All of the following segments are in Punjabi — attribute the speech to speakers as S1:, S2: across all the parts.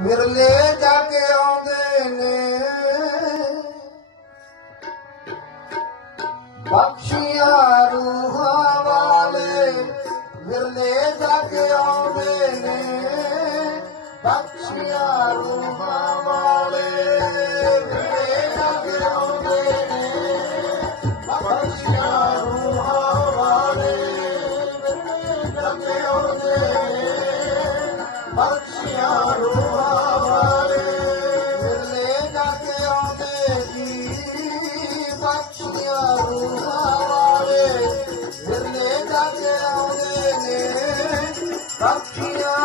S1: ਮਿਰਲੇ ਜਾ ਕੇ ਆਉਂਦੇ ਨੇ। ਬਖਸ਼ੀਆਂ ਰੂਹਾਂ ਵਾਲੇ ਮਿਰਲੇ ਜਾ ਕੇ ਆਉਂਦੇ ਨੇ। ਬਖਸ਼ੀਆਂ ਰੂਹਾਂ ਬਖਸ਼ੀਆਂ ਰੂਹਾਂ ਵਾਲੇ ਮਿਰਲੇ ਜਾ ਕੇ ਆਉਂਦੇ ਨੇ ਬਖਸ਼ੀਆਂ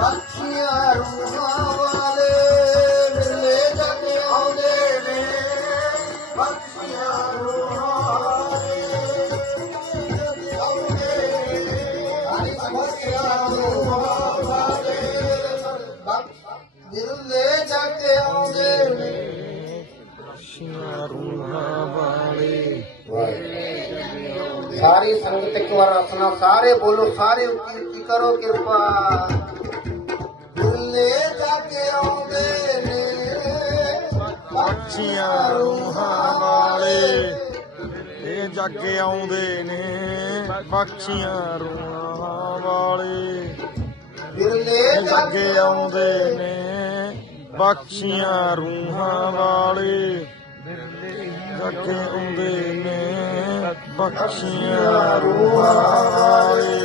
S1: ਬਖਸ਼ੀਆਂ ਰੂਹਾਂ ਵਾਲੇ ਮਿਰਲੇ ਜਾਂਦੇ ਆਉਂਦੇ ਨੇ। ਬਖਸ਼ੀਆਂ ਰੂਹਾਂ ਵਾਲੇ ਆਉਂਦੇ ਨੇ ਬਖਸ਼ੀਆਂ ਰੂਹਾਂ ਵਾਲੇ ਮਿਰਲੇ ਜਾ ਕੇ ਆਉਂਦੇ ਨੇ।
S2: ਖੁਸ਼ੀਆਂ ਰੂਹਾਂ ਵਾਲੇ
S1: ਸਾਰੀ ਸੰਗਤ ਇੱਕ ਵਾਰ ਆਪਣਾ ਸਾਰੇ ਬੋਲੋ ਸਾਰੇ ਉੱਚੀ ਉੱਚੀ ਕਰੋ ਕਿਰਪਾ।
S2: ਪੱਛੀਆਂ ਰੂਹਾਂ ਵਾਲੇ। ਇਹ ਜੱਗ ਆਉਂਦੇ ਨੇ ਪੱਛੀਆਂ ਰੂਹਾਂ ਵਾਲੇ। ਇਹ ਜੱਗ ਆਉਂਦੇ ਨੇ ਬਖਸ਼ੀਆਂ ਰੂਹਾਂ ਵਾਲੇ। ਜੱਗ ਆਉਂਦੇ ਨੇ ਬਖਸ਼ੀਆਂ ਰੂਹਾਂ ਵਾਲੇ।